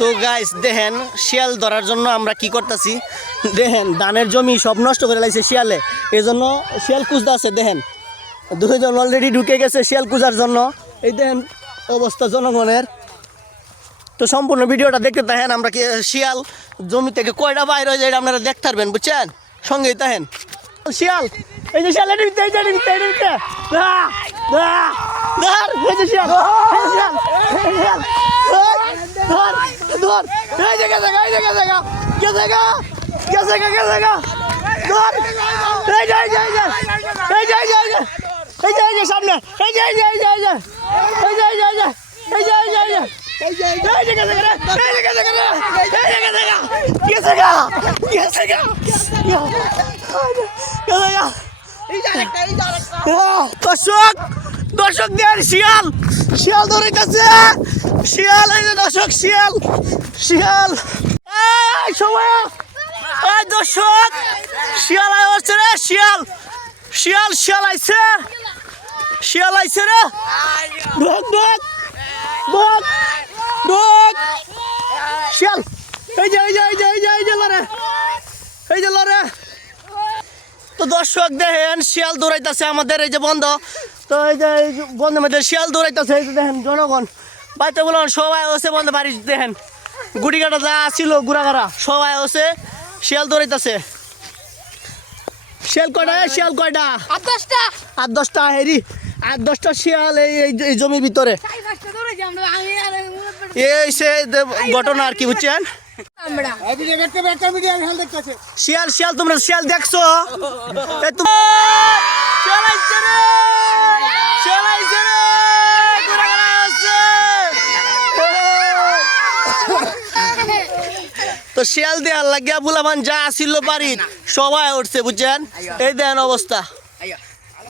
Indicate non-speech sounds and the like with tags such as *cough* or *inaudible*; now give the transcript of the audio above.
তো গাইস দেখেন শিয়াল ধরার জন্য আমরা কি করতেছি? দেখেন ধানের জমি সব নষ্ট করে লাগছে শিয়ালে। এই জন্য শিয়াল কুজতে আছে দেখেন। দুজন অলরেডি ঢুকে গেছে শিয়াল কুজার জন্য। এই দেখেন অবস্থা জনগণের। তো সম্পূর্ণ ভিডিওটা দেখতে থাকেন আমরা কি শিয়াল জমি থেকে কয়টা বাইর হয়ে যায় এটা আপনারা দেখতে পারবেন বুঝছেন? সঙ্গেই থাকেন। শিয়াল এই যে শিয়াল ভিতরে, এই যে! ধর, এই যে শিয়াল, শিয়াল, শিয়াল। ধর, ধর, ধর। এই যে গেছে এই যে গেছে গা, গেছে গেছে গেছে। ধর। এই যে, এই যে, এই যে, এই যে, এই যে, এই যে, এই যে, সামনে, এই যে, এই যে, এই যে, এই যে, এই যে, এই যে, এই যে, এই যে, এই যে, গেছে গেছে গেছে গেছে গেছে গেছে দর্শক দর্শক দেন শিয়াল শিয়াল ধরিতেছে শিয়াল, এই যে দর্শক, শিয়াল শিয়াল। এই, সময়। এই দর্শক, শিয়াল আয় রে, শিয়াল। শিয়াল শিয়াল আইছে। শিয়াল আইছে রে। ঢোক ঢোক ঢোক ঢোক। শিয়াল, এই যে এই যে এই যে এই যে এই যে লরে এই যে লরে তো দর্শক, দেখেন, শিয়াল দৌড়াইতেছে আমাদের, এই যে বন্ধ। তো এই যে বন্ধের মধ্যে শিয়াল দৌড়াইতেছে, এই যে দেখেন, জনগণ। বলুন সবাই হচ্ছে বন্ধ বাড়ি দেখেন। গুটি কাটা যা ছিল গুড়াগাড়া সবাই হচ্ছে শিয়াল দৌড়াইতেছে শিয়াল কয়টা শিয়াল কয়টা? আর দশটা। আট দশটা হেরি আট দশটা শিয়াল এই এই- জমির ভিতরে। এই সে ঘটনা আর কি বুঝছেন? শিয়াল শিয়াল তোমরা শিয়াল দেখছ *laughs* এ তুমি শিয়াল আইছে রে শিয়াল আইছে রে গুড়াগাড়া আছে। তো শিয়াল দেওয়ার লাগিয়া বুলাবান যা আসিল বাড়ির সবাই উঠছে বুঝছেন? এই দেন অবস্থা।